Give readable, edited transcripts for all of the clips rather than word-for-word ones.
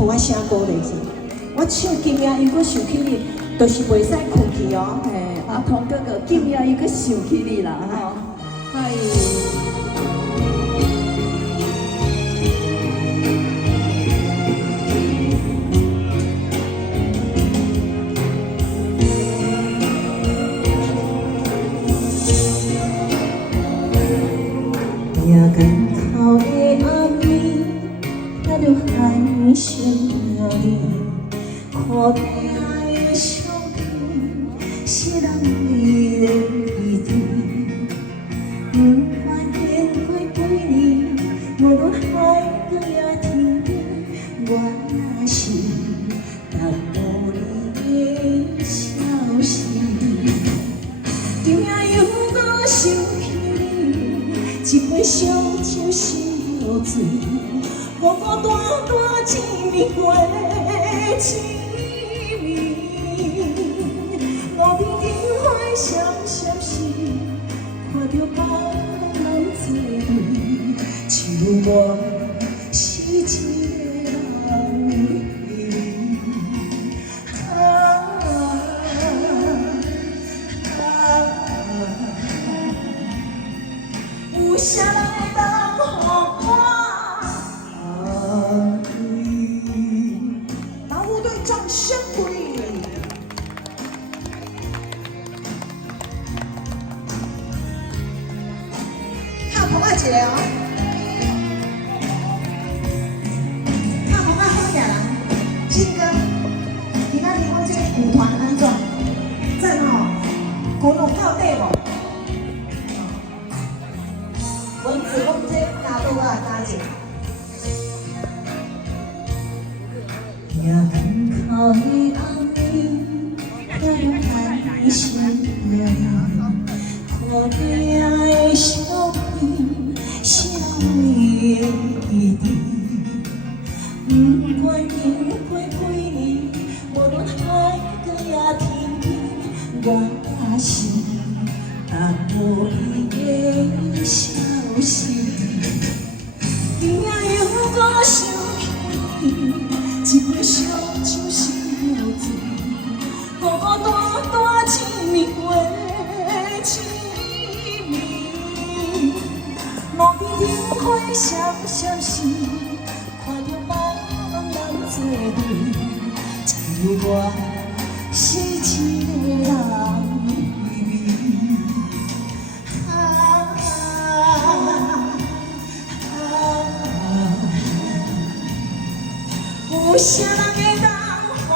互我声歌袂去。我唱金夜又搁想起你，就是袂使困去哦。嘿，阿童哥哥，今夜伊搁想起你啦，吼，嗨。夜间头的暗暝，那着喊声你，可悲的相片，是人美丽的甜。不管经过几年，无论海角也天边，我若是等无你的消息。今夜又搁想起你，一杯烧酒烧醉，孤孤单单一暝过一暝。路边灯火闪闪时，看着别人作对，像我是一个人迷。有啥人会当予我安慰？大部队掌声鼓励。看澎湃一个哦，看澎湃好些人，新歌，今仔日我这个舞团安怎？赞哦，鼓弄到底无？文字我们这加多啊加钱。夜间口的暗暝，那着喊声可悲的相片，是人美丽的甜。不管经过几年，无论海角也天边，我是等无你的消息。今夜又搁想起你，一杯烧酒烧醉，孤孤单单一暝过一暝。路边灯火闪闪时，看着别人作对，像我是一个人迷。有啥人会当予我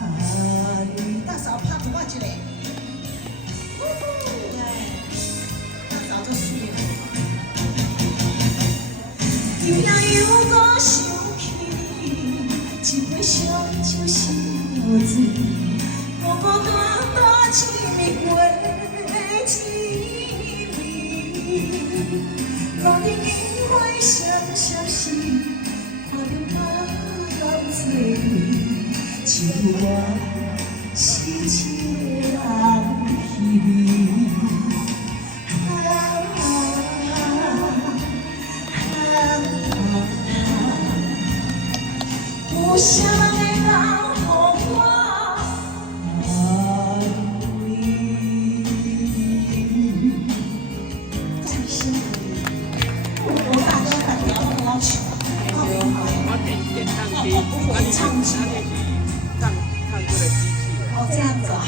安慰？大嫂拍一我一个，大嫂做水的。今夜又搁想起你，一杯烧酒烧醉，孤孤单单一暝过一暝。路边灯火闪闪时，看着别人作对，像我是一个人稀微。有啥人会当予我安慰？掌声鼓励。我大哥代表我要求。我点唱机，